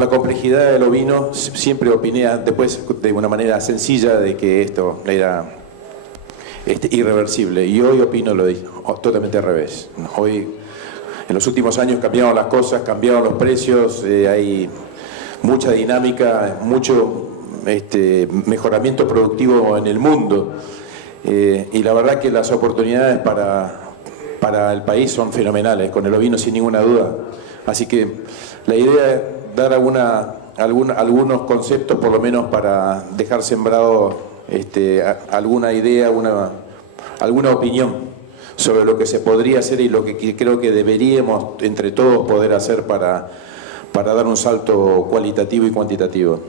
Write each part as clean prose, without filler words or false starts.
La complejidad del ovino, siempre opiné después de una manera sencilla de que esto era irreversible, y hoy opino totalmente al revés. Hoy, en los últimos años cambiaron las cosas, cambiaron los precios, hay mucha dinámica, mucho mejoramiento productivo en el mundo, y la verdad que las oportunidades para el país son fenomenales, con el ovino sin ninguna duda. Así que la idea es dar algunos conceptos, por lo menos para dejar sembrado alguna idea, alguna opinión sobre lo que se podría hacer y lo que creo que deberíamos entre todos poder hacer para dar un salto cualitativo y cuantitativo.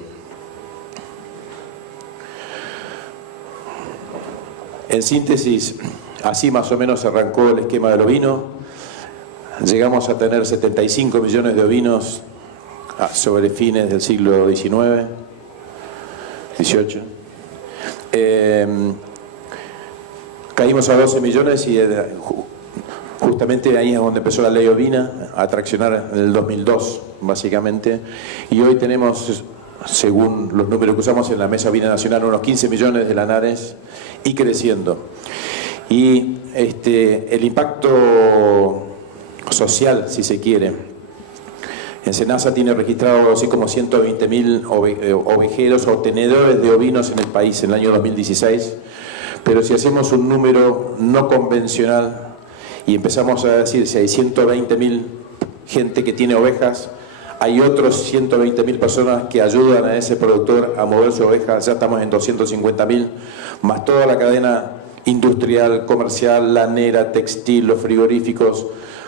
En síntesis, así más o menos arrancó el esquema del ovino. Llegamos a tener 75 millones de ovinos sobre fines del siglo XIX, XVIII. Caímos a 12 millones y justamente ahí es donde empezó la ley ovina a traccionar en el 2002, básicamente. Y hoy tenemos, según los números que usamos en la Mesa Ovina Nacional, unos 15 millones de lanares y creciendo. Y el impacto social, si se quiere. En SENASA tiene registrado así como 120.000 ovejeros o tenedores de ovinos en el país en el año 2016, pero si hacemos un número no convencional y empezamos a decir si hay 120.000 gente que tiene ovejas, hay otros 120.000 personas que ayudan a ese productor a mover su oveja, ya estamos en 250.000, más toda la cadena industrial, comercial, lanera, textil, los frigoríficos,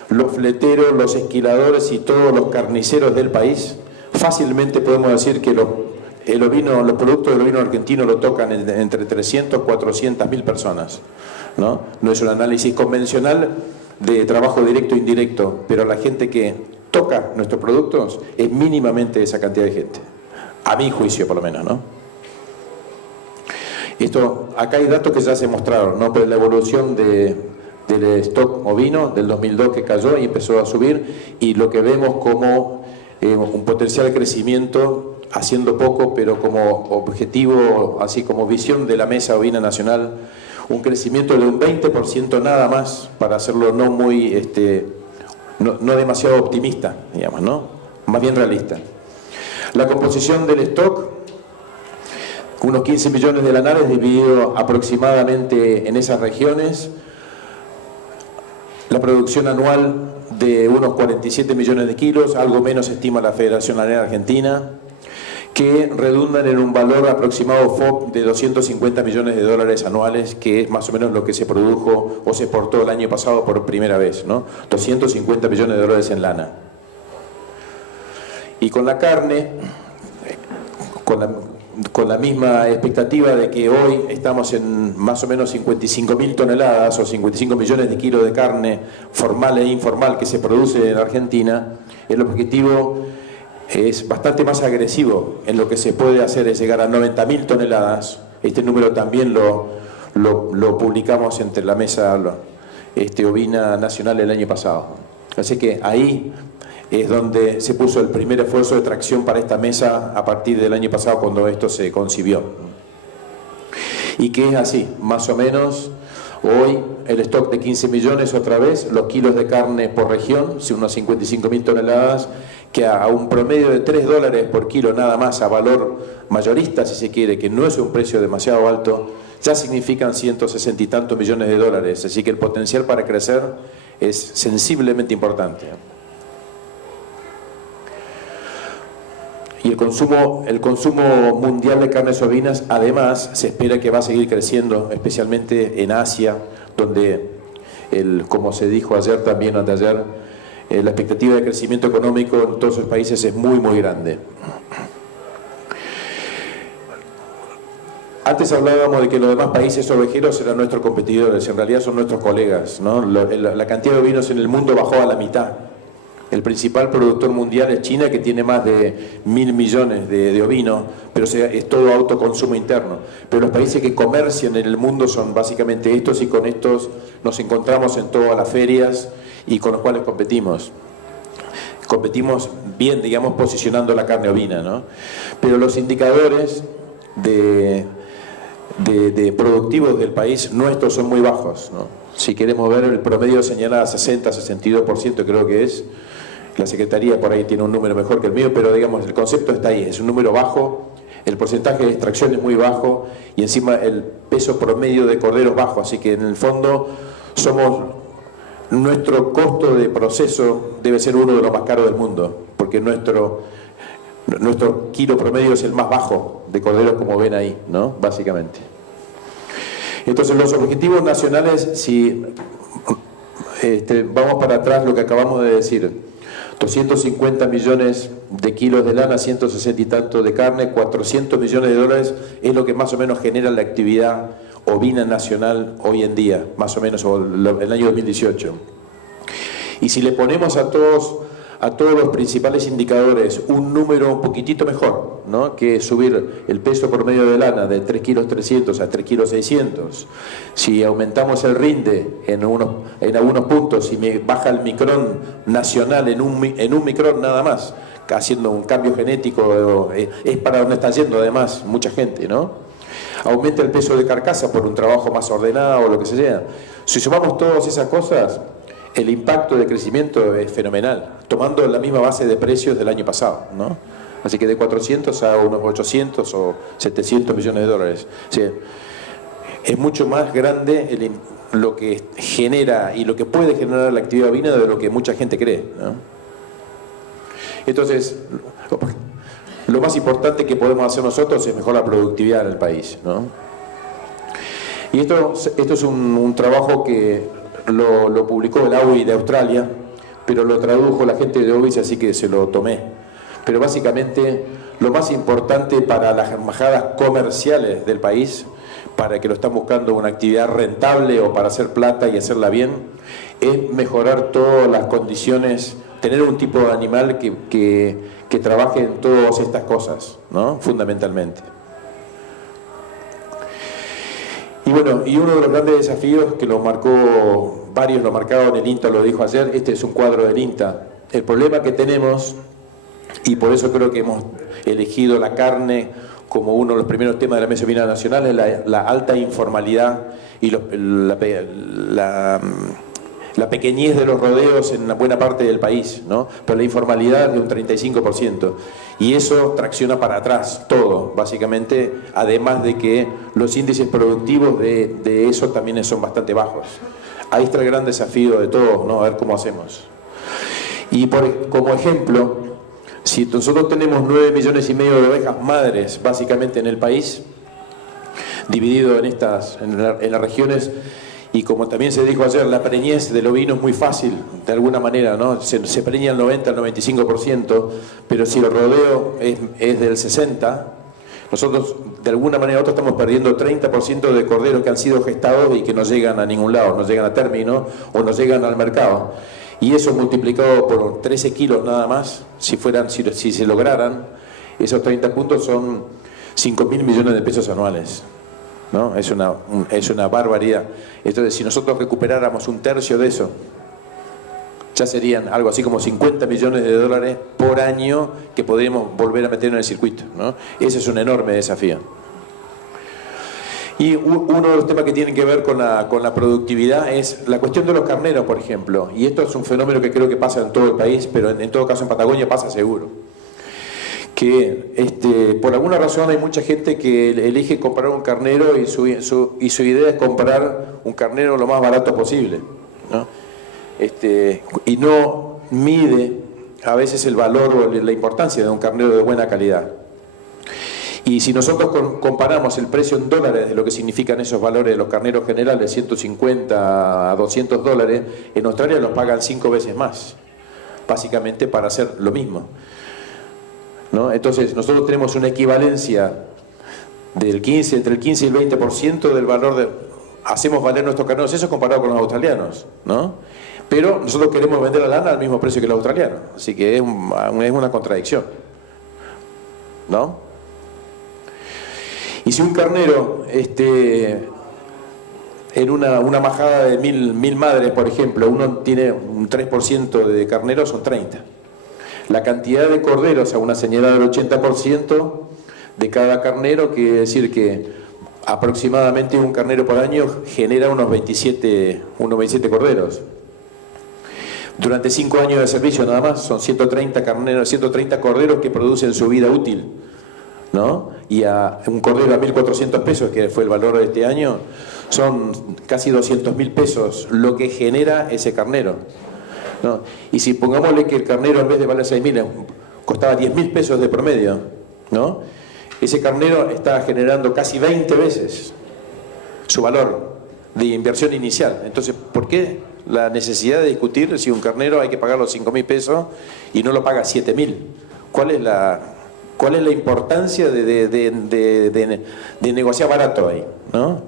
los fleteros, los esquiladores y todos los carniceros del país. Fácilmente podemos decir que los productos del ovino argentino lo tocan entre 300 y 400.000 personas, ¿no? No es un análisis convencional de trabajo directo e indirecto, pero la gente que toca nuestros productos es mínimamente esa cantidad de gente, a mi juicio por lo menos, ¿no? Acá hay datos que ya se mostraron, ¿no? Pero la evolución del stock ovino del 2002 que cayó y empezó a subir, y lo que vemos como un potencial de crecimiento, haciendo poco, pero como objetivo, así como visión de la Mesa Ovina Nacional, un crecimiento de un 20% nada más, para hacerlo no muy, no demasiado optimista, digamos, ¿no? Más bien realista. La composición del stock, unos 15 millones de lanares dividido aproximadamente en esas regiones. La producción anual de unos 47 millones de kilos, algo menos estima la Federación Lanera Argentina, que redundan en un valor aproximado FOB de 250 millones de dólares anuales, que es más o menos lo que se produjo o se exportó el año pasado por primera vez, ¿no? 250 millones de dólares en lana. Y con la carne, con la misma expectativa de que hoy estamos en más o menos 55.000 toneladas o 55 millones de kilos de carne formal e informal que se produce en Argentina, el objetivo es bastante más agresivo. En lo que se puede hacer es llegar a 90.000 toneladas. Este número también lo publicamos entre la Mesa Ovina Nacional el año pasado. Así que ahí es donde se puso el primer esfuerzo de tracción para esta mesa a partir del año pasado, cuando esto se concibió. Y que es así, más o menos, hoy el stock de 15 millones otra vez, los kilos de carne por región, unas 55.000 toneladas, que a un promedio de $3 por kilo nada más, a valor mayorista si se quiere, que no es un precio demasiado alto, ya significan 160 y tantos millones de dólares. Así que el potencial para crecer es sensiblemente importante. Y el consumo mundial de carnes ovinas, además, se espera que va a seguir creciendo, especialmente en Asia, donde, como se dijo ayer también o anteayer, la expectativa de crecimiento económico en todos esos países es muy, muy grande. Antes hablábamos de que los demás países ovejeros eran nuestros competidores, en realidad son nuestros colegas, ¿no? La cantidad de ovinos en el mundo bajó a la mitad. El principal productor mundial es China, que tiene más de 1.000 millones de ovinos, pero es todo autoconsumo interno. Pero los países que comercian en el mundo son básicamente estos, y con estos nos encontramos en todas las ferias y con los cuales competimos. competimos bien, digamos, posicionando la carne ovina, ¿no? Pero los indicadores de productivos del país nuestros son muy bajos, ¿no? Si queremos ver, el promedio señala 60-62%, creo que es. La Secretaría por ahí tiene un número mejor que el mío, pero digamos, el concepto está ahí, es un número bajo, el porcentaje de extracción es muy bajo y encima el peso promedio de cordero es bajo, así que en el fondo nuestro costo de proceso debe ser uno de los más caros del mundo, porque nuestro kilo promedio es el más bajo de corderos, como ven ahí, ¿no? Básicamente. Entonces, los objetivos nacionales, si vamos para atrás, lo que acabamos de decir, 250 millones de kilos de lana, 160 y tanto de carne, 400 millones de dólares es lo que más o menos genera la actividad ovina nacional hoy en día, más o menos el año 2018. Y si le ponemos a todos los principales indicadores un número un poquitito mejor, ¿no? Que subir el peso promedio de lana de 3,3 kilos a 3,6 kilos, si aumentamos el rinde en algunos puntos y me baja el micrón nacional en un micrón nada más, haciendo un cambio genético, es para donde está yendo además mucha gente, ¿no? Aumenta el peso de carcasa por un trabajo más ordenado o lo que sea. Si sumamos todas esas cosas, el impacto de crecimiento es fenomenal, tomando la misma base de precios del año pasado, ¿no? Así que de 400 a unos 800 o 700 millones de dólares. O sea, es mucho más grande lo que genera y lo que puede generar la actividad ovina de lo que mucha gente cree, ¿no? Entonces, lo más importante que podemos hacer nosotros es mejorar la productividad en el país, ¿no? Y esto es un trabajo que lo publicó el AUI de Australia, pero lo tradujo la gente de OBIS, así que se lo tomé. Pero básicamente lo más importante para las embajadas comerciales del país, para que lo están buscando una actividad rentable o para hacer plata y hacerla bien, es mejorar todas las condiciones, tener un tipo de animal que trabaje en todas estas cosas, ¿no? Fundamentalmente. Y bueno, y uno de los grandes desafíos que varios lo marcaron, el INTA lo dijo ayer, este es un cuadro del INTA. El problema que tenemos, y por eso creo que hemos elegido la carne como uno de los primeros temas de la Mesa Ovina Nacional, es la alta informalidad y la pequeñez de los rodeos en una buena parte del país, ¿no? Pero la informalidad es de un 35%. Y eso tracciona para atrás todo, básicamente, además de que los índices productivos de eso también son bastante bajos. Ahí está el gran desafío de todos, ¿no? A ver cómo hacemos. Y como ejemplo, si nosotros tenemos 9,5 millones de ovejas madres, básicamente en el país, dividido en las regiones, y como también se dijo ayer, la preñez del ovino es muy fácil, de alguna manera, ¿no? Se preña el 90 al 95%, pero si el rodeo es del 60%, nosotros de alguna manera u otra estamos perdiendo 30% de corderos que han sido gestados y que no llegan a ningún lado, no llegan a término o no llegan al mercado. Y eso multiplicado por 13 kilos nada más, si se lograran, esos 30 puntos son 5.000 millones de pesos anuales, ¿no? Es una barbaridad. Entonces, si nosotros recuperáramos un tercio de eso, ya serían algo así como 50 millones de dólares por año que podríamos volver a meter en el circuito, ¿no? Ese es un enorme desafío. Y uno de los temas que tienen que ver con la productividad es la cuestión de los carneros, por ejemplo. Y esto es un fenómeno que creo que pasa en todo el país, pero en todo caso en Patagonia pasa seguro. Que por alguna razón hay mucha gente que elige comprar un carnero y su idea es comprar un carnero lo más barato posible, ¿no? Y no mide a veces el valor o la importancia de un carnero de buena calidad. Y si nosotros comparamos el precio en dólares de lo que significan esos valores de los carneros generales, 150 a 200 dólares, en Australia los pagan 5 veces más, básicamente para hacer lo mismo, ¿no? Entonces nosotros tenemos una equivalencia entre el 15 y el 20% del valor hacemos valer nuestros carneros, eso comparado con los australianos, ¿no? Pero nosotros queremos vender la lana al mismo precio que los australianos, así que es una contradicción, ¿no? Y si un carnero en una majada de 1.000 madres, por ejemplo, uno tiene un 3% de carneros, son 30. la cantidad de corderos a una señalada del 80% de cada carnero, quiere decir que aproximadamente un carnero por año genera unos 27 corderos. Durante 5 años de servicio nada más, son 130 corderos que producen su vida útil, ¿no? Y a un cordero a 1.400 pesos, que fue el valor de este año, son casi 200.000 pesos lo que genera ese carnero, ¿no? Y si pongámosle que el carnero en vez de valer 6.000 costaba 10.000 pesos de promedio, ¿no? Ese carnero está generando casi 20 veces su valor de inversión inicial. Entonces, ¿por qué la necesidad de discutir si un carnero hay que pagarlo 5.000 pesos y no lo paga 7.000? ¿Cuál es la importancia de negociar barato ahí, ¿no?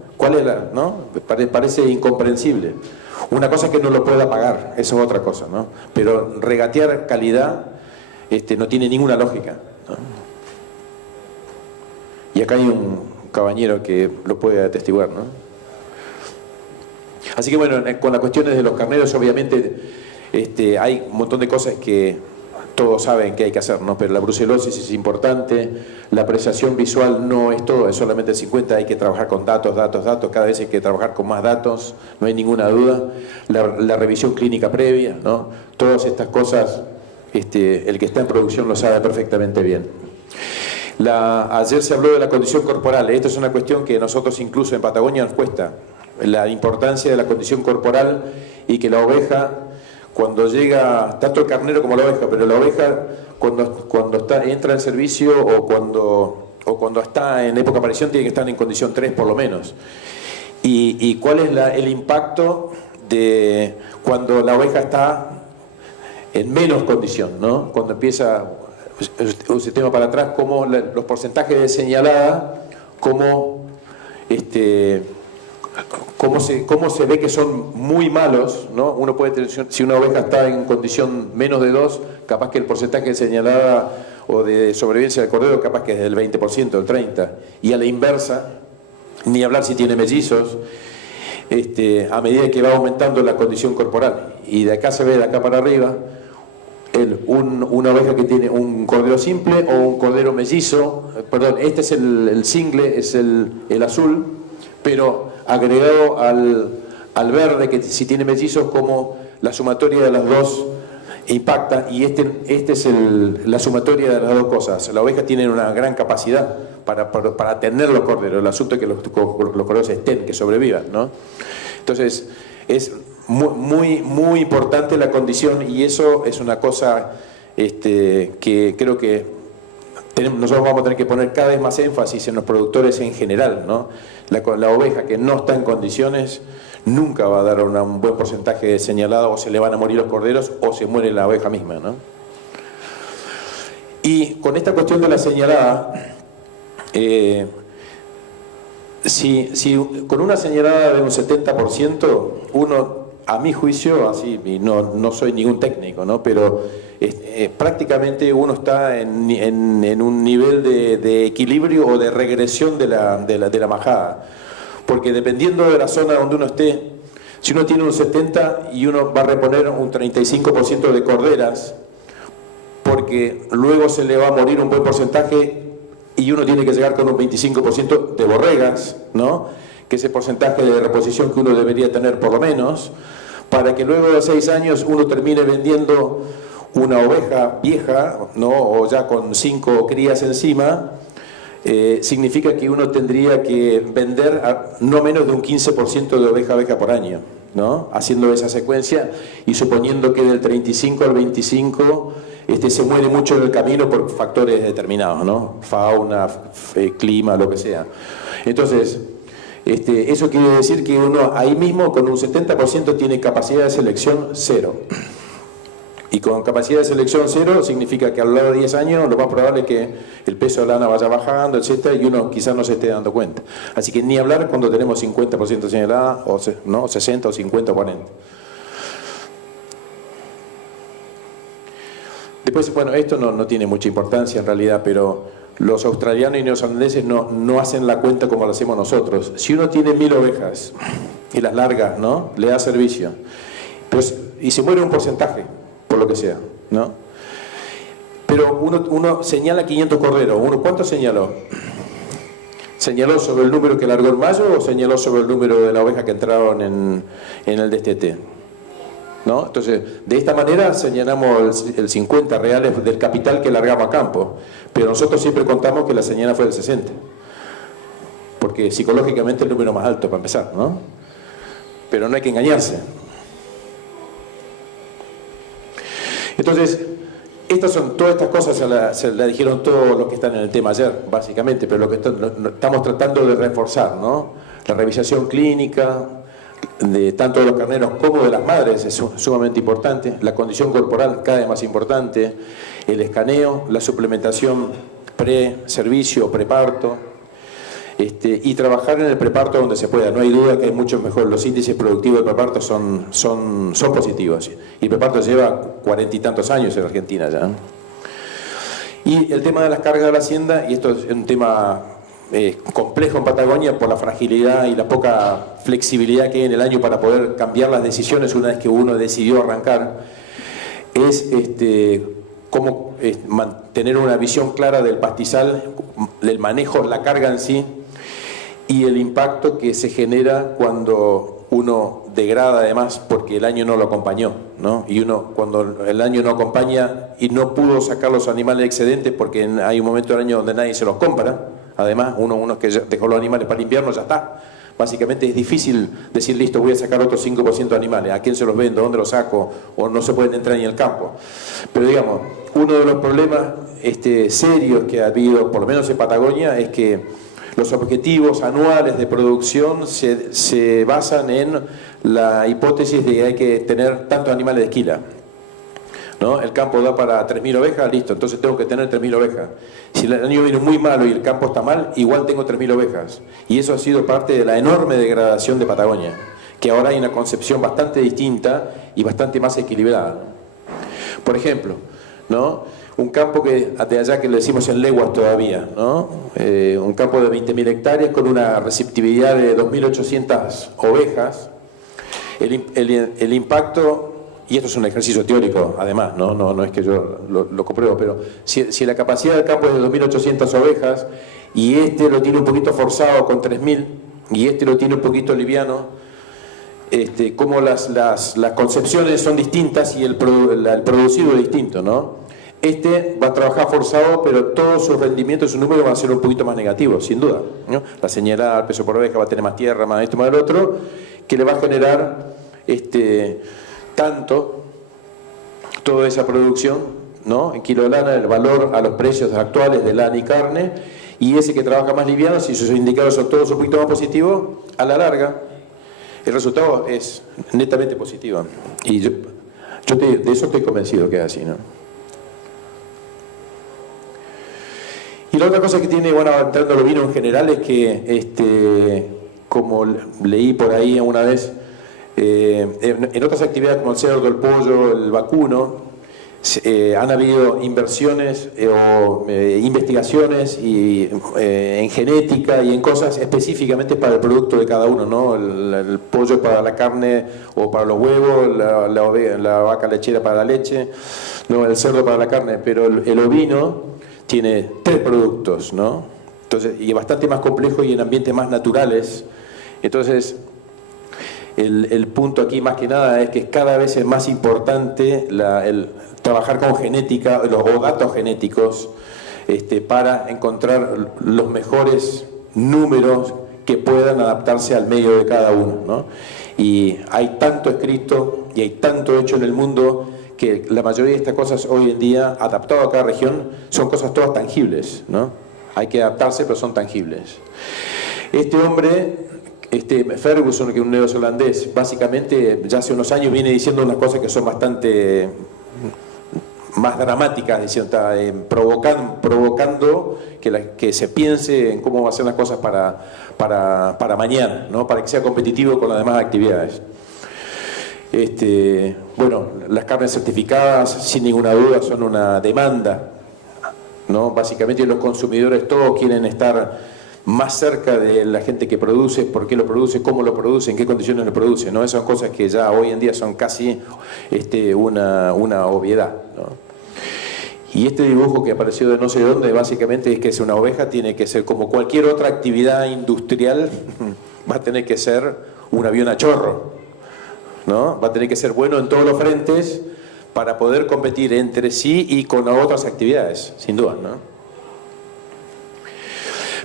¿No? Parece incomprensible. Una cosa es que no lo pueda pagar, eso es otra cosa, ¿no? Pero regatear calidad no tiene ninguna lógica, ¿no? Y acá hay un caballero que lo puede atestiguar, ¿no? Así que bueno, con las cuestiones de los carneros, obviamente hay un montón de cosas que todos saben que hay que hacer, ¿no? Pero la brucelosis es importante, la apreciación visual no es todo, es solamente el 50%, hay que trabajar con datos, cada vez hay que trabajar con más datos, no hay ninguna duda. La revisión clínica previa, ¿no? Todas estas cosas, el que está en producción lo sabe perfectamente bien. Ayer se habló de la condición corporal. Esta es una cuestión que nosotros incluso en Patagonia nos cuesta. La importancia de la condición corporal y que la oveja, cuando llega, tanto el carnero como la oveja, pero la oveja cuando entra en servicio o cuando está en época de aparición tiene que estar en condición 3 por lo menos. ¿Y cuál es el impacto de cuando la oveja está en menos condición, ¿no? Cuando empieza un sistema para atrás, como los porcentajes de señalada, cómo se ve que son muy malos, ¿no? Uno puede tener, si una oveja está en condición menos de 2, capaz que el porcentaje de señalada o de sobrevivencia del cordero capaz que es del 20%, del 30%, y a la inversa, ni hablar si tiene mellizos, a medida que va aumentando la condición corporal. Y de acá se ve, de acá para arriba, una oveja que tiene un cordero simple o un cordero mellizo, perdón, este es el single, es el azul, pero agregado al verde, que si tiene mellizos, como la sumatoria de las dos impacta, y este es la sumatoria de las dos cosas. La oveja tiene una gran capacidad para tener los corderos, el asunto es que los corderos estén, que sobrevivan, ¿no? Entonces, es muy importante la condición, y eso es una cosa que creo que nosotros vamos a tener que poner cada vez más énfasis en los productores en general, ¿no? La oveja que no está en condiciones nunca va a dar un buen porcentaje de señalada, o se le van a morir los corderos o se muere la oveja misma, ¿no? Y con esta cuestión de la señalada, si con una señalada de un 70%, uno, a mi juicio, así, y no soy ningún técnico, ¿no? Pero prácticamente uno está en un nivel de equilibrio o de regresión de la majada, porque dependiendo de la zona donde uno esté, si uno tiene un 70% y uno va a reponer un 35% de corderas, porque luego se le va a morir un buen porcentaje y uno tiene que llegar con un 25% de borregas, ¿no? Que es el porcentaje de reposición que uno debería tener por lo menos, para que luego de 6 años uno termine vendiendo una oveja vieja, ¿no? O ya con 5 crías encima. Significa que uno tendría que vender no menos de un 15% de oveja por año, ¿no? Haciendo esa secuencia y suponiendo que del 35 al 25 se muere mucho en el camino por factores determinados, ¿no? Fauna, clima, lo que sea. Entonces, eso quiere decir que uno ahí mismo con un 70% tiene capacidad de selección 0. Y con capacidad de selección 0 significa que a lo largo de 10 años lo más probable es que el peso de lana vaya bajando, etcétera, y uno quizás no se esté dando cuenta. Así que ni hablar cuando tenemos 50% señalada, o no, 60 o 50 o 40. Después, bueno, esto no tiene mucha importancia en realidad, pero los australianos y neozelandeses no hacen la cuenta como lo hacemos nosotros. Si uno tiene 1000 ovejas y las larga, ¿no? Le da servicio, pues, y se muere un porcentaje, por lo que sea, ¿no? Pero uno señala 500 corderos. ¿Cuánto señaló? ¿Señaló sobre el número que largó en mayo o señaló sobre el número de la oveja que entraron en el destete? ¿No? Entonces, de esta manera señalamos el 50 reales del capital que largamos a campo. Pero nosotros siempre contamos que la señal fue del 60. Porque psicológicamente el número más alto para empezar, ¿no? Pero no hay que engañarse. Entonces, todas estas cosas se las dijeron todos los que están en el tema ayer, básicamente, pero lo que estamos tratando de reforzar, ¿no? La revisación clínica, de tanto de los carneros como de las madres es sumamente importante, la condición corporal cada vez más importante, el escaneo, la suplementación pre-servicio o preparto, y trabajar en el preparto donde se pueda. No hay duda que hay mucho mejor. Los índices productivos de preparto son positivos. Y el preparto lleva 40 y tantos años en Argentina ya. Y el tema de las cargas de la hacienda, y esto es un tema complejo en Patagonia por la fragilidad y la poca flexibilidad que hay en el año para poder cambiar las decisiones una vez que uno decidió arrancar, es cómo mantener una visión clara del pastizal, del manejo, la carga en sí, y el impacto que se genera cuando uno degrada además porque el año no lo acompañó, ¿no? Y uno cuando el año no acompaña y no pudo sacar los animales excedentes porque hay un momento del año donde nadie se los compra, además uno que dejó los animales para el invierno ya está. Básicamente es difícil decir, listo, voy a sacar otro 5% de animales, ¿a quién se los vendo? ¿Dónde los saco? O no se pueden entrar ni en el campo. Pero digamos, uno de los problemas serios que ha habido, por lo menos en Patagonia, es que los objetivos anuales de producción se basan en la hipótesis de que hay que tener tantos animales de esquila, ¿no? El campo da para 3.000 ovejas, listo, entonces tengo que tener 3.000 ovejas. Si el año viene muy malo y el campo está mal, igual tengo 3.000 ovejas. Y eso ha sido parte de la enorme degradación de Patagonia, que ahora hay una concepción bastante distinta y bastante más equilibrada. Por ejemplo, ¿no? Un campo de allá que le decimos en leguas todavía, ¿no? Un campo de 20.000 hectáreas con una receptividad de 2.800 ovejas. El impacto, y esto es un ejercicio teórico además, no es que yo lo compruebo, pero si la capacidad del campo es de 2.800 ovejas y lo tiene un poquito forzado con 3.000 y lo tiene un poquito liviano, como las concepciones son distintas y el producido es distinto, ¿no? Va a trabajar forzado, pero todos sus rendimientos, sus números van a ser un poquito más negativos, sin duda, ¿no? La señalada, el peso por oveja va a tener más tierra, más esto, más el otro, que le va a generar tanto toda esa producción, ¿no? En kilo de lana, el valor a los precios actuales de lana y carne, y ese que trabaja más liviano, si sus indicadores son todos un poquito más positivos, a la larga el resultado es netamente positivo. Y yo de eso estoy convencido que es así, ¿no? Y la otra cosa que tiene, bueno, entrando a lo vino en general, es que, como leí por ahí una vez, en otras actividades como el cerdo, el pollo, el vacuno, han habido inversiones o investigaciones en genética y en cosas específicamente para el producto de cada uno, ¿no? El pollo para la carne o para los huevos, la vaca lechera para la leche, no, el cerdo para la carne, pero el ovino tiene 3 productos, ¿no? Entonces, y es bastante más complejo y en ambientes más naturales. Entonces, el punto aquí más que nada es que cada vez es más importante el trabajar con genética o datos genéticos para encontrar los mejores números que puedan adaptarse al medio de cada uno, ¿no? Y hay tanto escrito y hay tanto hecho en el mundo que la mayoría de estas cosas hoy en día, adaptado a cada región, son cosas todas tangibles, ¿no? Hay que adaptarse, pero son tangibles. Este hombre, Ferguson, que es un neozelandés, básicamente ya hace unos años viene diciendo unas cosas que son bastante más dramáticas, diciendo, está provocando que se piense en cómo va a ser las cosas para mañana, ¿no? Para que sea competitivo con las demás actividades. Bueno, las carnes certificadas sin ninguna duda son una demanda, ¿no? Básicamente los consumidores todos quieren estar más cerca de la gente que produce, por qué lo produce, cómo lo produce, en qué condiciones lo produce, ¿no? Esas son cosas que ya hoy en día son casi una obviedad, ¿no? Y este dibujo que apareció de no sé dónde, básicamente es que es una oveja, tiene que ser como cualquier otra actividad industrial, va a tener que ser un avión a chorro, ¿no? Va a tener que ser bueno en todos los frentes para poder competir entre sí y con otras actividades, sin duda, ¿no?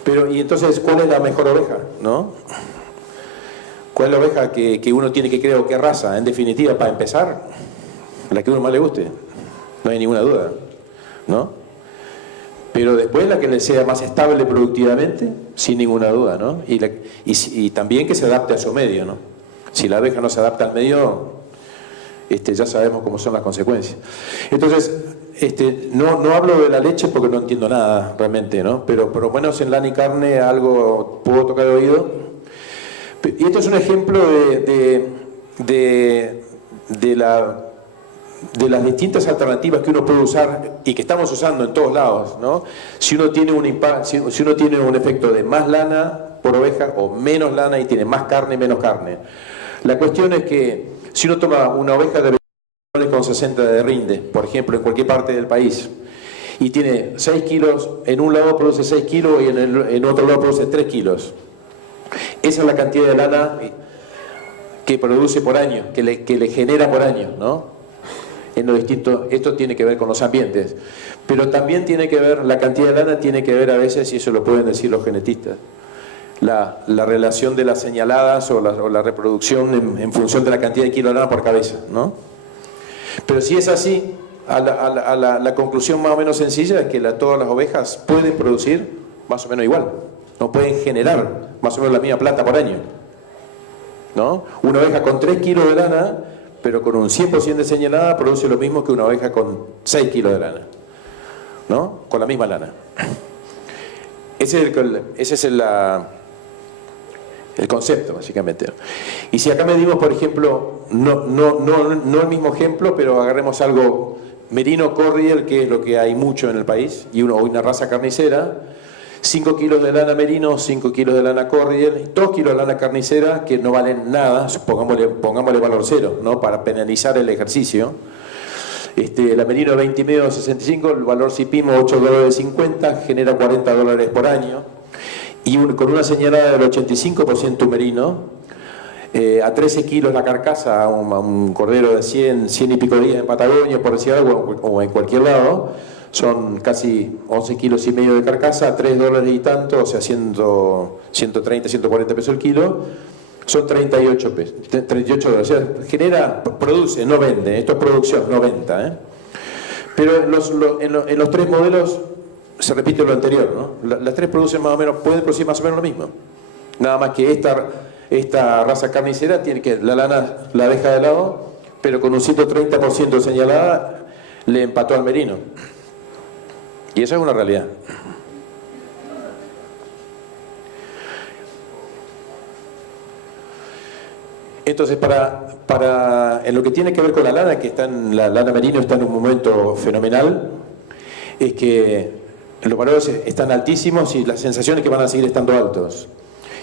Pero, y entonces, ¿cuál es la mejor oveja, no? ¿Cuál es la oveja que uno tiene que creer o qué raza? En definitiva, para empezar, la que a uno más le guste, no hay ninguna duda, ¿no? Pero después la que le sea más estable productivamente, sin ninguna duda, ¿no? Y también que se adapte a su medio, ¿no? Si la oveja no se adapta al medio, ya sabemos cómo son las consecuencias. Entonces, no hablo de la leche porque no entiendo nada realmente, ¿no? Pero por lo menos en lana y carne algo puedo tocar de oído. Y esto es un ejemplo de las distintas alternativas que uno puede usar y que estamos usando en todos lados, ¿no? Si uno tiene si uno tiene un efecto de más lana por oveja o menos lana y tiene más carne y menos carne. La cuestión es que si uno toma una oveja de 29,60 de rinde, por ejemplo, en cualquier parte del país, y tiene 6 kilos, en un lado produce 6 kilos y en otro lado produce 3 kilos. Esa es la cantidad de lana que produce por año, que le genera por año, ¿no? En lo distinto, esto tiene que ver con los ambientes, pero también tiene que ver, la cantidad de lana tiene que ver a veces, y eso lo pueden decir los genetistas, la relación de las señaladas o la reproducción en función de la cantidad de kilo de lana por cabeza, ¿no? Pero si es así, la conclusión más o menos sencilla es que todas las ovejas pueden producir más o menos igual, no pueden generar más o menos la misma plata por año, ¿no? Una oveja con 3 kilos de lana, pero con un 100% de señalada, produce lo mismo que una oveja con 6 kilos de lana, ¿no? Con la misma lana. Ese es el concepto, básicamente. Y si acá medimos, por ejemplo, no el mismo ejemplo, pero agarremos algo merino corriel, que es lo que hay mucho en el país, y una raza carnicera, 5 kilos de lana merino, 5 kilos de lana corriel, 2 kilos de lana carnicera, que no valen nada, pongámosle valor cero, ¿no? Para penalizar el ejercicio. La merino 20,5 65, el valor CIPIMO $8.50, genera $40 por año. Y con una señalada del 85% merino, a 13 kilos la carcasa, a un cordero de 100 y pico días en Patagonia, por decir algo, o en cualquier lado, son casi 11 kilos y medio de carcasa, $3 y tanto, o sea, 130, 140 pesos el kilo, son 38 dólares. O sea, produce, no vende, esto es producción, no venta, ¿eh? Pero en los tres modelos se repite lo anterior, ¿no? Las tres pueden producir más o menos lo mismo. Nada más que esta raza carnicera tiene que la lana la deja de lado, pero con un 130% señalada le empató al merino. Y eso es una realidad. Entonces, en lo que tiene que ver con la lana, la lana merino está en un momento fenomenal, es que los valores están altísimos y las sensaciones que van a seguir estando altos.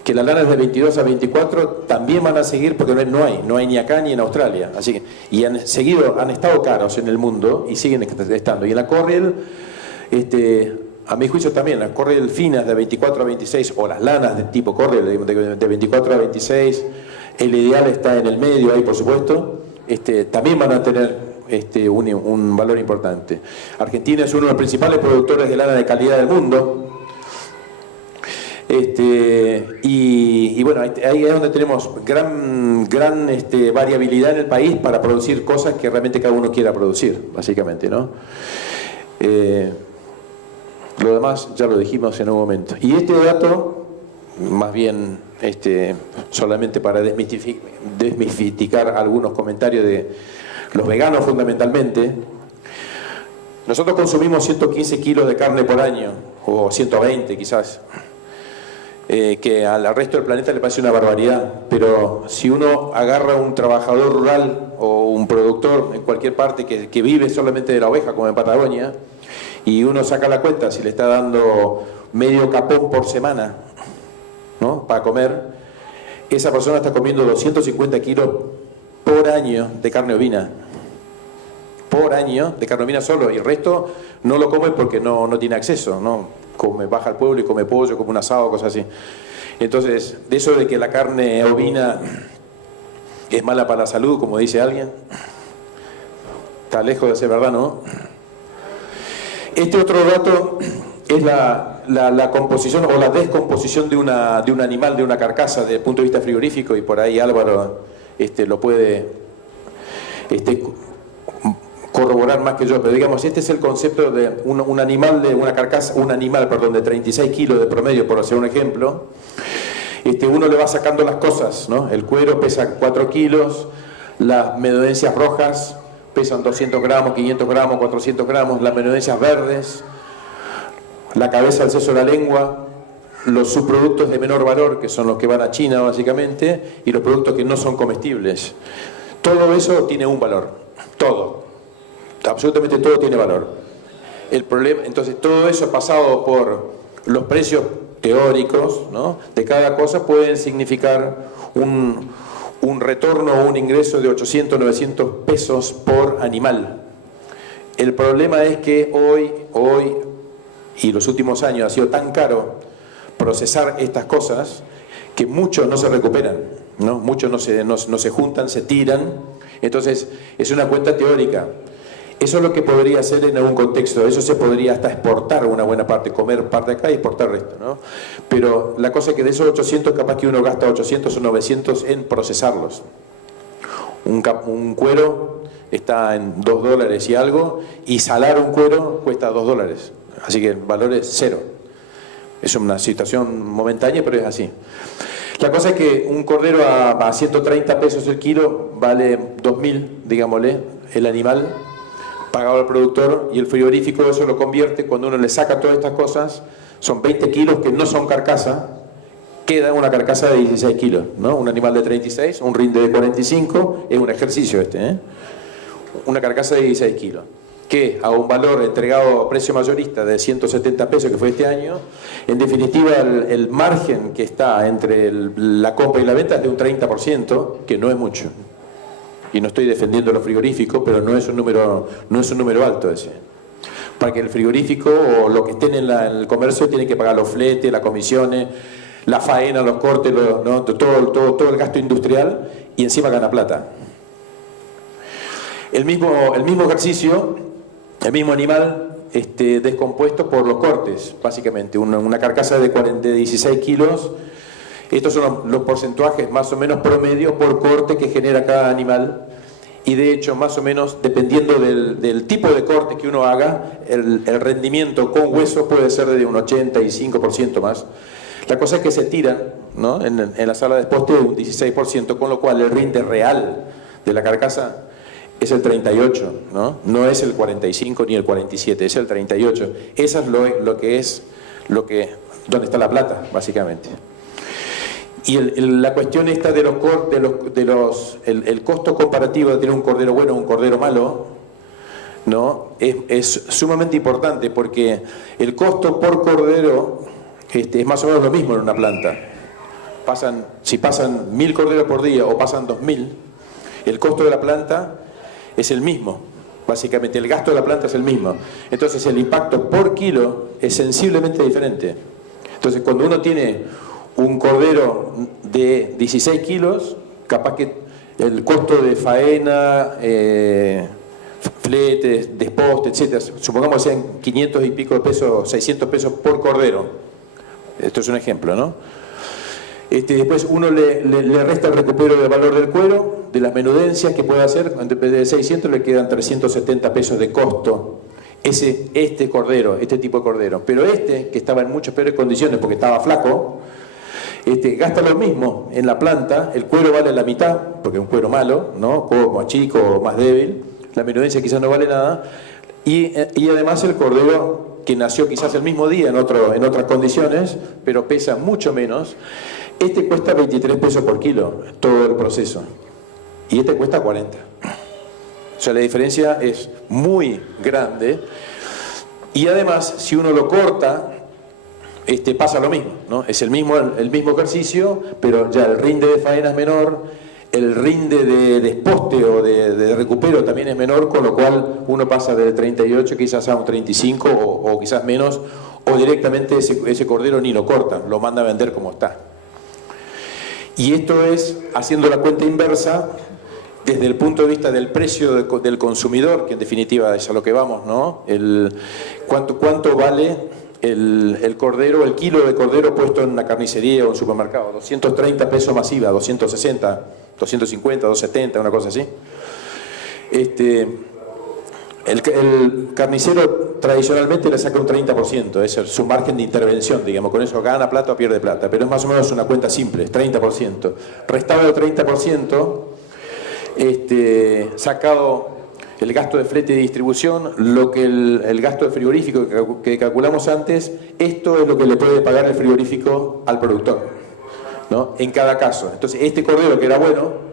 Que las lanas de 22 a 24 también van a seguir porque no hay ni acá ni en Australia. Así que, y han estado caros en el mundo y siguen estando. Y en la corriel, a mi juicio también, las corriel finas de 24 a 26 o las lanas de tipo corriel de 24 a 26, el ideal está en el medio ahí, por supuesto, también van a tener un valor importante. Argentina es uno de los principales productores de lana de calidad del mundo. Y bueno, ahí es donde tenemos gran variabilidad en el país para producir cosas que realmente cada uno quiera producir, básicamente, ¿no? Lo demás ya lo dijimos en un momento. Y este dato, más bien solamente para desmistificar algunos comentarios de los veganos fundamentalmente, nosotros consumimos 115 kilos de carne por año, o 120 quizás, que al resto del planeta le parece una barbaridad, pero si uno agarra a un trabajador rural o un productor en cualquier parte que vive solamente de la oveja, como en Patagonia, y uno saca la cuenta, si le está dando medio capón por semana, ¿no?, para comer, esa persona está comiendo 250 kilos por año de carne ovina. por año de carne ovina solo, y el resto no lo come porque no tiene acceso, ¿no? Come, baja al pueblo y come pollo, come un asado, cosas así. Entonces, de eso de que la carne ovina es mala para la salud, como dice alguien, está lejos de ser verdad, ¿no? Este otro dato es la composición o la descomposición de un animal, de una carcasa, desde el punto de vista frigorífico, y por ahí Álvaro lo puede corroborar más que yo, pero digamos, este es el concepto de un animal, de una carcasa, de 36 kilos de promedio, por hacer un ejemplo. Uno le va sacando las cosas, ¿no? El cuero pesa 4 kilos, las menudencias rojas pesan 200 gramos, 500 gramos, 400 gramos, las menudencias verdes, la cabeza, el seso, la lengua, los subproductos de menor valor, que son los que van a China básicamente, y los productos que no son comestibles. Todo eso tiene un valor, todo, absolutamente todo tiene valor. El problema, entonces todo eso pasado por los precios teóricos, ¿no?, de cada cosa, pueden significar un retorno o un ingreso de 800, 900 pesos por animal. El problema es que hoy y los últimos años ha sido tan caro procesar estas cosas que muchos no se recuperan, ¿no? Muchos no se juntan, se tiran. Entonces es una cuenta teórica. Eso es lo que podría hacer en algún contexto. Eso se podría hasta exportar una buena parte, comer parte acá y exportar el resto, ¿no? Pero la cosa es que de esos 800 capaz que uno gasta 800 o 900 en procesarlos. Un cuero está en $2 y algo, y salar un cuero cuesta $2. Así que el valor es cero. Es una situación momentánea, pero es así. La cosa es que un cordero a 130 pesos el kilo vale 2.000, digámosle, el animal pagado al productor, y el frigorífico eso lo convierte, cuando uno le saca todas estas cosas, son 20 kilos que no son carcasa, queda una carcasa de 16 kilos, ¿no? Un animal de 36, un rinde de 45, es un ejercicio una carcasa de 16 kilos, que a un valor entregado a precio mayorista de 170 pesos que fue este año, en definitiva el margen que está entre la compra y la venta es de un 30%, que no es mucho. Y no estoy defendiendo los frigoríficos, pero no es un número alto ese. Para que el frigorífico o lo que estén en el comercio tiene que pagar los fletes, las comisiones, la faena, los cortes, ¿no? todo el gasto industrial, y encima gana plata. El mismo ejercicio, el mismo animal descompuesto por los cortes, básicamente. Una carcasa de 16 kilos. Estos son los porcentajes más o menos promedio por corte que genera cada animal, y de hecho más o menos dependiendo del tipo de corte que uno haga, el rendimiento con hueso puede ser de un 85% más. La cosa es que se tiran, ¿no?, en la sala de poste un 16%, con lo cual el rinde real de la carcasa es el 38%, ¿no? No es el 45 ni el 47, es el 38%. Esa es donde está la plata, básicamente. Y la cuestión esta de el costo comparativo de tener un cordero bueno o un cordero malo, ¿no?, es sumamente importante, porque el costo por cordero es más o menos lo mismo en una planta. Si pasan 1.000 corderos por día o pasan 2.000, el costo de la planta es el mismo. Básicamente el gasto de la planta es el mismo. Entonces el impacto por kilo es sensiblemente diferente. Entonces cuando uno tiene un cordero de 16 kilos, capaz que el costo de faena, fletes, desposte, etcétera, supongamos que sean 500 y pico de pesos, 600 pesos por cordero. Esto es un ejemplo, ¿no? Después uno le resta el recupero del valor del cuero, de las menudencias que puede hacer, en vez de 600 le quedan 370 pesos de costo. Este cordero, este tipo de cordero. Pero que estaba en muchas peores condiciones porque estaba flaco, gasta lo mismo en la planta, el cuero vale la mitad, porque es un cuero malo, ¿no?, como chico o más débil, la menudencia quizás no vale nada, y además el cordero que nació quizás el mismo día en otras condiciones, pero pesa mucho menos, cuesta 23 pesos por kilo, todo el proceso, y cuesta 40. O sea, la diferencia es muy grande, y además, si uno lo corta, pasa lo mismo, ¿no? Es el mismo ejercicio, pero ya el rinde de faena es menor, el rinde de desposte o de recupero también es menor, con lo cual uno pasa de 38 quizás a un 35 o quizás menos, o directamente ese cordero ni lo corta, lo manda a vender como está. Y esto es haciendo la cuenta inversa desde el punto de vista del precio del consumidor, que en definitiva es a lo que vamos, ¿no? ¿Cuánto vale el cordero, el kilo de cordero puesto en una carnicería o en un supermercado? 230 pesos masiva, 260, 250, 270, una cosa así. El carnicero tradicionalmente le saca un 30%, es su margen de intervención, digamos, con eso gana plata o pierde plata, pero es más o menos una cuenta simple, es 30%. Restado el 30%, sacado el gasto de flete y distribución, lo que el gasto de frigorífico que calculamos antes, esto es lo que le puede pagar el frigorífico al productor, ¿no? En cada caso. Entonces, este cordero que era bueno,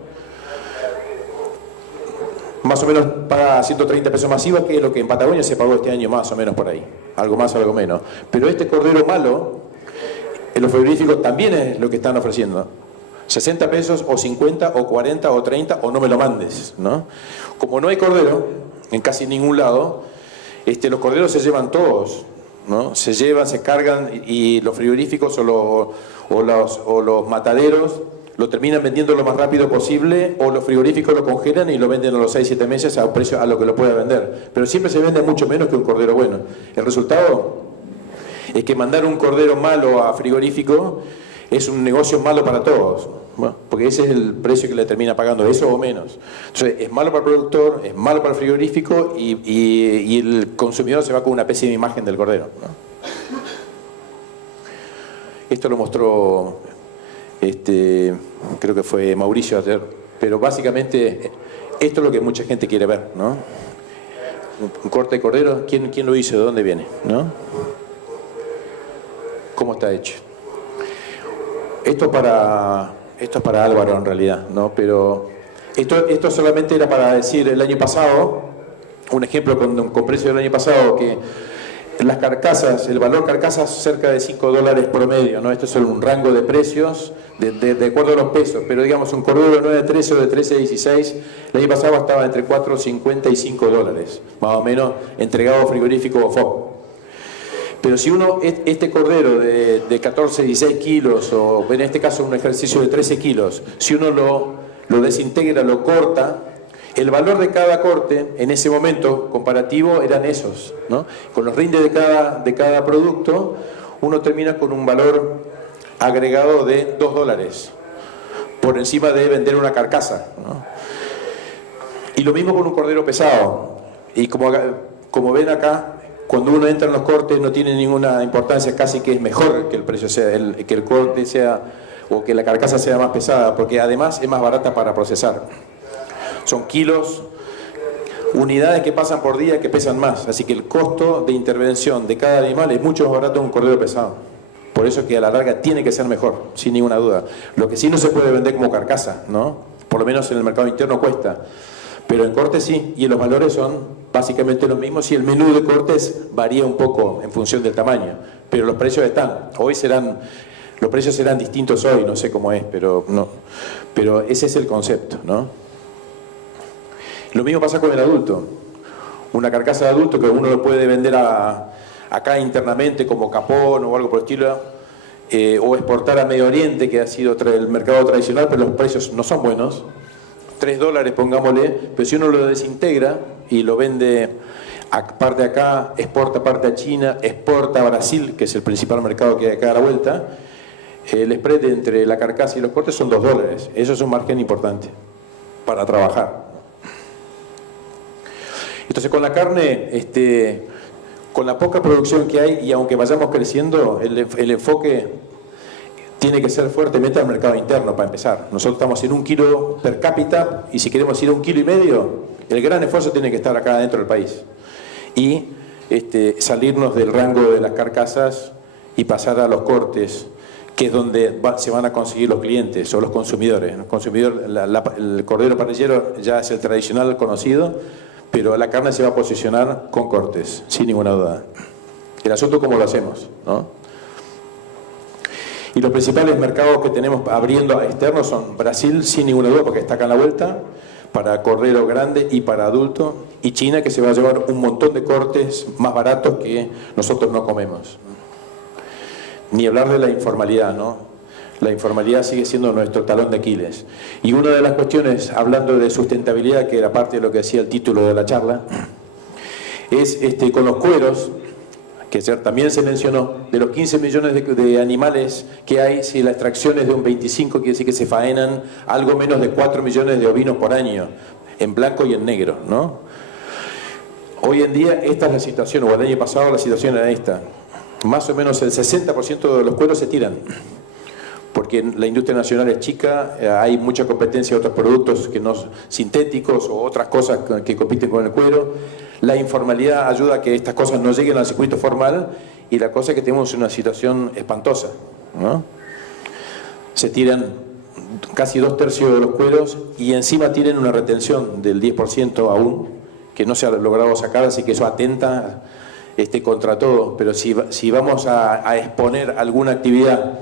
más o menos paga 130 pesos masiva, que es lo que en Patagonia se pagó este año, más o menos por ahí. Algo más o algo menos. Pero este cordero malo, en los frigoríficos también es lo que están ofreciendo. 60 pesos, o 50, o 40, o 30, o no me lo mandes, ¿no? Como no hay cordero en casi ningún lado, los corderos se llevan todos, ¿no? Se llevan, se cargan, y los frigoríficos o los mataderos lo terminan vendiendo lo más rápido posible, o los frigoríficos lo congelan y lo venden a los 6-7 meses a un precio a lo que lo pueda vender. Pero siempre se vende mucho menos que un cordero bueno. El resultado es que mandar un cordero malo a frigorífico es un negocio malo para todos, ¿no? Porque ese es el precio que le termina pagando, eso o menos. Entonces, es malo para el productor, es malo para el frigorífico, y el consumidor se va con una pésima imagen del cordero, ¿no? Esto lo mostró, creo que fue Mauricio ayer, pero básicamente esto es lo que mucha gente quiere ver, ¿no? Un corte de cordero, ¿quién lo hizo? ¿De dónde viene? ¿No? ¿Cómo está hecho? Esto es para Álvaro en realidad, ¿no? Pero esto solamente era para decir el año pasado, un ejemplo con precio del año pasado, que las carcasas, el valor carcasas cerca de $5 promedio, ¿no? Esto es un rango de precios de acuerdo a los pesos, pero digamos un cordero de 9.13 o de 13.16, el año pasado estaba entre $4.50 y $5, más o menos, entregado frigorífico o FOB. Pero si uno, este cordero de 14, 16 kilos, o en este caso un ejercicio de 13 kilos, si uno lo desintegra, lo corta, el valor de cada corte en ese momento comparativo eran esos, ¿no? Con los rindes de cada producto, uno termina con un valor agregado de $2 por encima de vender una carcasa, ¿no? Y lo mismo con un cordero pesado. Y como ven acá, cuando uno entra en los cortes no tiene ninguna importancia, casi que es mejor que el precio sea, que el corte sea, o que la carcasa sea más pesada, porque además es más barata para procesar. Son kilos, unidades que pasan por día que pesan más, así que el costo de intervención de cada animal es mucho más barato que un cordero pesado. Por eso es que a la larga tiene que ser mejor, sin ninguna duda. Lo que sí no se puede vender como carcasa, ¿no? Por lo menos en el mercado interno cuesta. Pero en cortes sí, y los valores son básicamente los mismos, y el menú de cortes varía un poco en función del tamaño, pero los precios están. Los precios serán distintos hoy, no sé cómo es, pero ese es el concepto, ¿no? Lo mismo pasa con el adulto. Una carcasa de adulto que uno lo puede vender acá internamente como capón o algo por el estilo, o exportar a Medio Oriente, que ha sido el mercado tradicional, pero los precios no son buenos. $3, pongámosle, pero si uno lo desintegra y lo vende parte acá, exporta parte a China, exporta a Brasil, que es el principal mercado que hay acá a la vuelta, el spread entre la carcasa y los cortes son $2. Eso es un margen importante para trabajar. Entonces, con la carne, con la poca producción que hay, y aunque vayamos creciendo, el enfoque tiene que ser fuertemente al mercado interno para empezar. Nosotros estamos en 1 kilo per cápita, y si queremos ir a 1,5 kilos, el gran esfuerzo tiene que estar acá dentro del país. Y salirnos del rango de las carcasas y pasar a los cortes, que es donde se van a conseguir los clientes o los consumidores. El cordero parrillero ya es el tradicional conocido, pero la carne se va a posicionar con cortes, sin ninguna duda. El asunto es cómo lo hacemos, ¿no? Y los principales mercados que tenemos abriendo externos son Brasil, sin ninguna duda, porque está acá a la vuelta, para cordero grande y para adulto, y China, que se va a llevar un montón de cortes más baratos que nosotros no comemos. Ni hablar de la informalidad, ¿no? La informalidad sigue siendo nuestro talón de Aquiles. Y una de las cuestiones, hablando de sustentabilidad, que era parte de lo que decía el título de la charla, es con los cueros, que también se mencionó, de los 15 millones de animales que hay, si la extracción es de un 25, quiere decir que se faenan algo menos de 4 millones de ovinos por año, en blanco y en negro, ¿no? Hoy en día esta es la situación, o el año pasado la situación era esta. Más o menos el 60% de los cueros se tiran, porque la industria nacional es chica, hay mucha competencia de otros productos que no sintéticos o otras cosas que compiten con el cuero. La informalidad ayuda a que estas cosas no lleguen al circuito formal, y la cosa es que tenemos una situación espantosa, ¿no? Se tiran casi 2/3 de los cueros y encima tienen una retención del 10% aún, que no se ha logrado sacar, así que eso atenta contra todo. Pero si vamos a exponer alguna actividad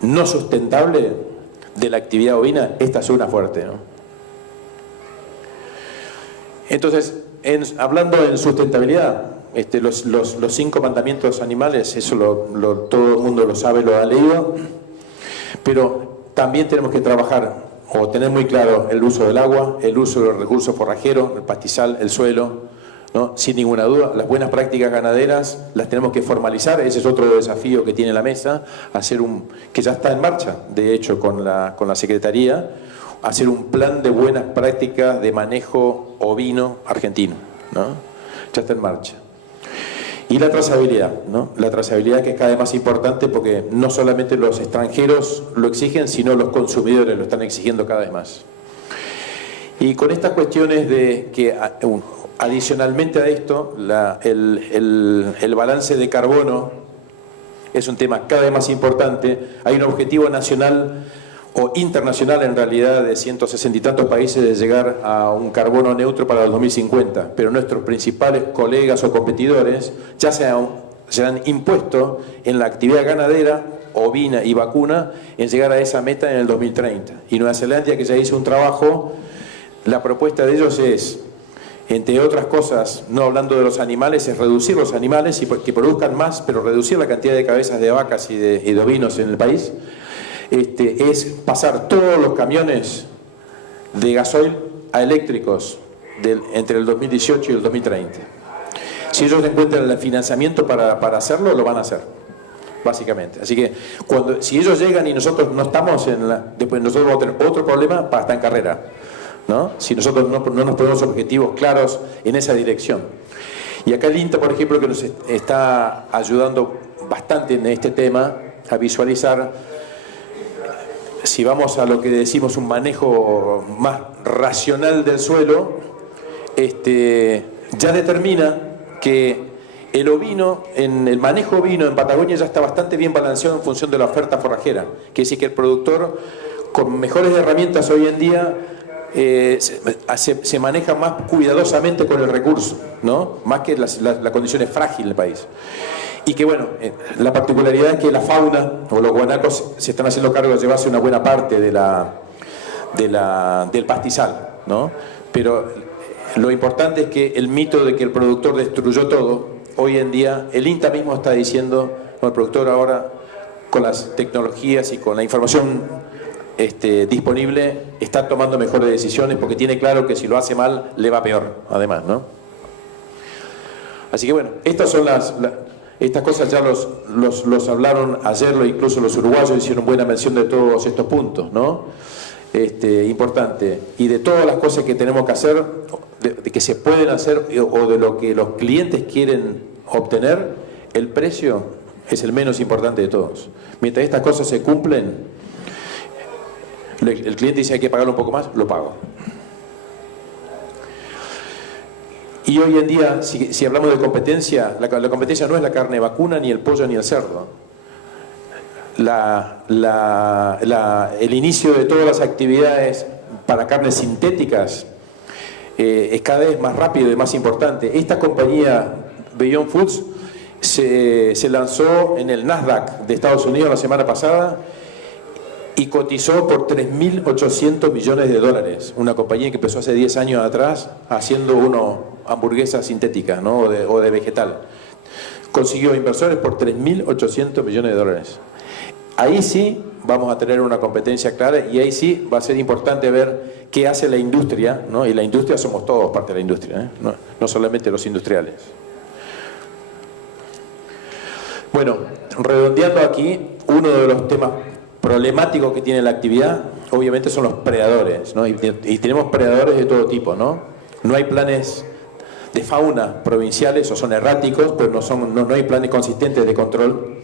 no sustentable de la actividad ovina, esta es una fuerte, ¿no? Entonces, hablando en sustentabilidad, los 5 mandamientos animales, eso todo el mundo lo sabe, lo ha leído, pero también tenemos que trabajar o tener muy claro el uso del agua, el uso del recurso forrajero, el pastizal, el suelo, ¿no? Sin ninguna duda, las buenas prácticas ganaderas las tenemos que formalizar. Ese es otro desafío que tiene la mesa, que ya está en marcha, de hecho, con la Secretaría, hacer un plan de buenas prácticas de manejo ovino argentino, ¿no? Ya está en marcha. Y la trazabilidad, ¿no? La trazabilidad, que es cada vez más importante, porque no solamente los extranjeros lo exigen, sino los consumidores lo están exigiendo cada vez más. Y con estas cuestiones de que adicionalmente a esto, el balance de carbono es un tema cada vez más importante. Hay un objetivo nacional o internacional, en realidad, de 160 y tantos países de llegar a un carbono neutro para el 2050, pero nuestros principales colegas o competidores ya se han impuesto en la actividad ganadera, ovina y vacuna, en llegar a esa meta en el 2030. Y Nueva Zelanda, que ya hizo un trabajo, la propuesta de ellos es, entre otras cosas, no hablando de los animales, es reducir los animales y que produzcan más, pero reducir la cantidad de cabezas de vacas y de ovinos en el país. Es pasar todos los camiones de gasoil a eléctricos entre el 2018 y el 2030. Si ellos encuentran el financiamiento para hacerlo, lo van a hacer, básicamente. Así que si ellos llegan y nosotros no estamos después nosotros vamos a tener otro problema para estar en carrera, ¿no? Si nosotros no nos ponemos objetivos claros en esa dirección. Y acá el INTA, por ejemplo, que nos está ayudando bastante en este tema a visualizar, si vamos a lo que decimos un manejo más racional del suelo, ya determina que el ovino, el manejo ovino en Patagonia ya está bastante bien balanceado en función de la oferta forrajera. Quiere decir que el productor, con mejores herramientas hoy en día, se maneja más cuidadosamente con el recurso, ¿no? Más que la condición es frágil del país. Y que, bueno, la particularidad es que la fauna o los guanacos se están haciendo cargo de llevarse una buena parte del pastizal, ¿no? Pero lo importante es que el mito de que el productor destruyó todo, hoy en día el INTA mismo está diciendo, no, el productor ahora, con las tecnologías y con la información disponible, está tomando mejores decisiones, porque tiene claro que si lo hace mal le va peor, además, ¿no? Así que, bueno, estas son estas cosas ya los hablaron ayer, incluso los uruguayos hicieron buena mención de todos estos puntos, ¿no? Importante. Y de todas las cosas que tenemos que hacer, de que se pueden hacer, o de lo que los clientes quieren obtener, el precio es el menos importante de todos. Mientras estas cosas se cumplen, el cliente dice hay que pagarlo un poco más, lo pago. Y hoy en día, si hablamos de competencia, la competencia no es la carne vacuna, ni el pollo, ni el cerdo. El inicio de todas las actividades para carnes sintéticas es cada vez más rápido y más importante. Esta compañía, Beyond Foods, se lanzó en el Nasdaq de Estados Unidos la semana pasada y cotizó por 3.800 millones de dólares. Una compañía que empezó hace 10 años atrás haciendo hamburguesas sintéticas, ¿no? o de vegetal. Consiguió inversores por 3.800 millones de dólares. Ahí sí vamos a tener una competencia clara y ahí sí va a ser importante ver qué hace la industria, ¿no? Y la industria somos todos parte de la industria, ¿eh? No solamente los industriales. Bueno, redondeando aquí, uno de los temas problemáticos que tiene la actividad, obviamente son los predadores, ¿no? Y tenemos predadores de todo tipo, ¿no? No hay planes de fauna provinciales o son erráticos, pero no hay planes consistentes de control.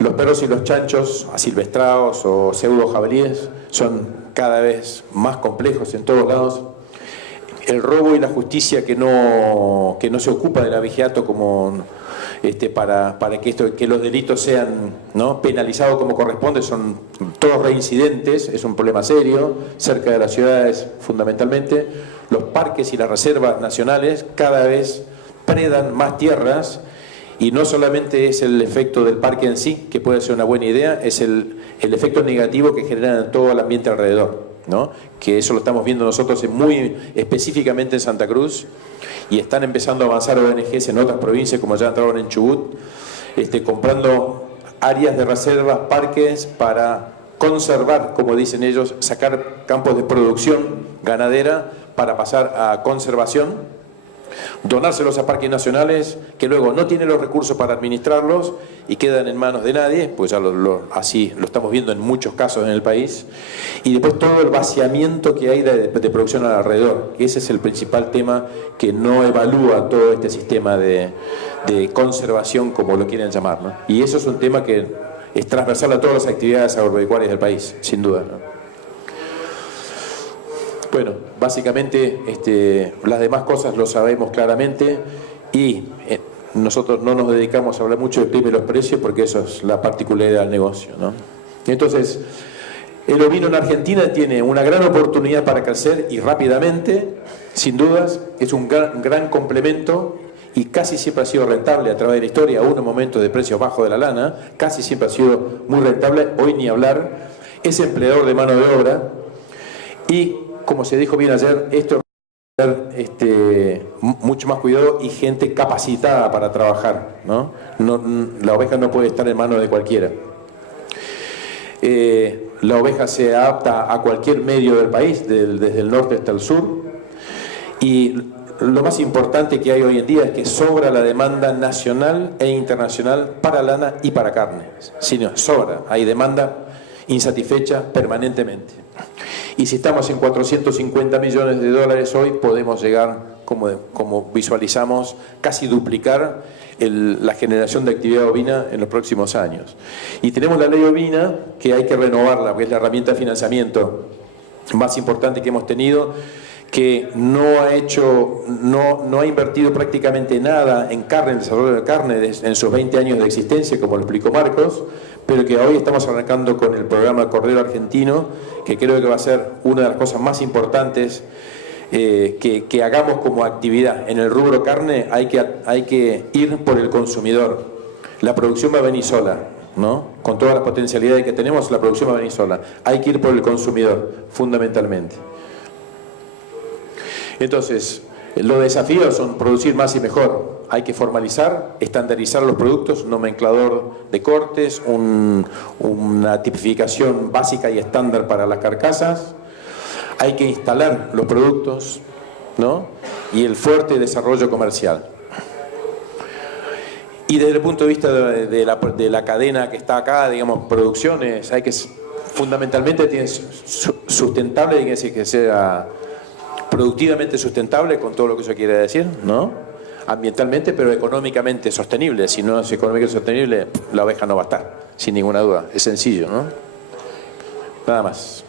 Los perros y los chanchos asilvestrados o pseudo jabalíes son cada vez más complejos en todos lados. El robo y la justicia que no se ocupa del abigeato como para que los delitos sean, ¿no?, penalizados como corresponde, son todos reincidentes, es un problema serio, cerca de las ciudades fundamentalmente. Los parques y las reservas nacionales cada vez predan más tierras. Y no solamente es el efecto del parque en sí, que puede ser una buena idea, es el efecto negativo que genera en todo el ambiente alrededor, ¿no? Que eso lo estamos viendo nosotros muy específicamente en Santa Cruz, y están empezando a avanzar ONGs en otras provincias, como ya entraron en Chubut, comprando áreas de reservas, parques, para conservar, como dicen ellos, sacar campos de producción ganadera para pasar a conservación, donárselos a parques nacionales que luego no tienen los recursos para administrarlos y quedan en manos de nadie, pues ya así lo estamos viendo en muchos casos en el país, y después todo el vaciamiento que hay de producción alrededor, que ese es el principal tema que no evalúa todo este sistema de conservación, como lo quieren llamar, ¿no? Y eso es un tema que es transversal a todas las actividades agropecuarias del país, sin duda, ¿no? Bueno, básicamente las demás cosas lo sabemos claramente y nosotros no nos dedicamos a hablar mucho del PIB y los precios porque eso es la particularidad del negocio, ¿no? Entonces, el ovino en Argentina tiene una gran oportunidad para crecer y rápidamente, sin dudas, es un gran complemento y casi siempre ha sido rentable a través de la historia, aún en momentos de precios bajos de la lana, casi siempre ha sido muy rentable, hoy ni hablar, es empleador de mano de obra y, como se dijo bien ayer, esto requiere mucho más cuidado y gente capacitada para trabajar, ¿no? La oveja no puede estar en manos de cualquiera. La oveja se adapta a cualquier medio del país, desde el norte hasta el sur, y lo más importante que hay hoy en día es que sobra la demanda nacional e internacional para lana y para carne. Sí, no, sobra, hay demanda insatisfecha permanentemente. Y si estamos en 450 millones de dólares hoy, podemos llegar, como visualizamos, casi duplicar la generación de actividad ovina en los próximos años. Y tenemos la ley ovina, que hay que renovarla, porque es la herramienta de financiamiento más importante que hemos tenido, que no ha invertido prácticamente nada en carne, en desarrollo de carne, en sus 20 años de existencia, como lo explicó Marcos, pero que hoy estamos arrancando con el programa Cordero Argentino, que creo que va a ser una de las cosas más importantes que hagamos como actividad. En el rubro carne hay que ir por el consumidor. La producción va a venir sola, ¿no? Con todas las potencialidades que tenemos, la producción va a venir sola. Hay que ir por el consumidor, fundamentalmente. Entonces, los desafíos son producir más y mejor. Hay que formalizar, estandarizar los productos, un nomenclador de cortes, una tipificación básica y estándar para las carcasas. Hay que instalar los productos, ¿no? Y el fuerte desarrollo comercial. Y desde el punto de vista de la cadena que está acá, digamos, producciones, hay que fundamentalmente tiene sustentable, tiene que sea productivamente sustentable, con todo lo que eso quiere decir, ¿no? Ambientalmente, pero económicamente sostenible. Si no es económicamente sostenible, la oveja no va a estar, sin ninguna duda. Es sencillo, ¿no? Nada más.